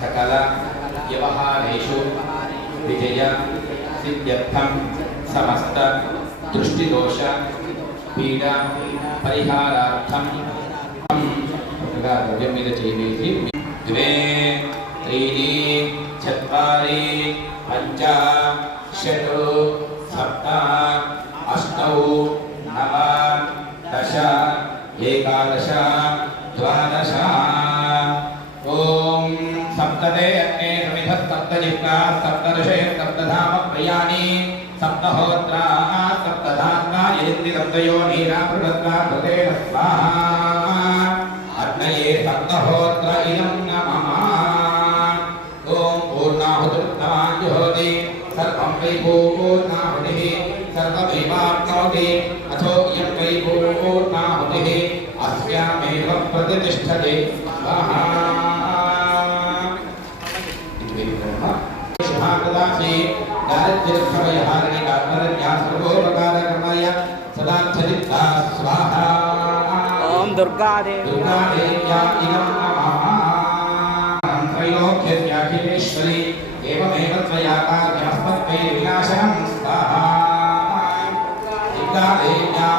सकल व्यवहारेषु विजय सिद्ध्यर्थं समस्त दृष्टिदोष पीडा परिहारार्थं द्रव्यं మీద చేయండి द्वे त्रीणि चत्वारि पञ्च षट् सप्त अष्टौ नव दश एकादश द्वादश ॐ सप्तते अग्ने समिधः सप्तजिह्वा सप्तदशे सप्तधाम प्रियाणि सप्तहोत्रा सप्तधात्मा यजन्ति सप्तयोनिना पृथक्त्वा कृतेन स्वाहा अग्नये सप्तहोत्र इदं नमः ॐ पूर्णाहुतिर्भवान् जुहोति सर्वं वै पूर्णाहुतिः सर्वमेवाप्नोति अथो इयं वै पूर्णाहुतिः अस्यामेव प्रतिष्ठते स्वाहा शुभागदासि दारिद्र्यभयहारिणि कात्मरज्ञा सर्वोपकारकर्मय सदा चरिता स्वाहा ओम दुर्गा देव्या इदं नमः त्रैलोक्यत्याखिलेश्वरि एवमेव त्वया कार्यमस्मद्वै विनाशनं स्वाहा दुर्गा देव्या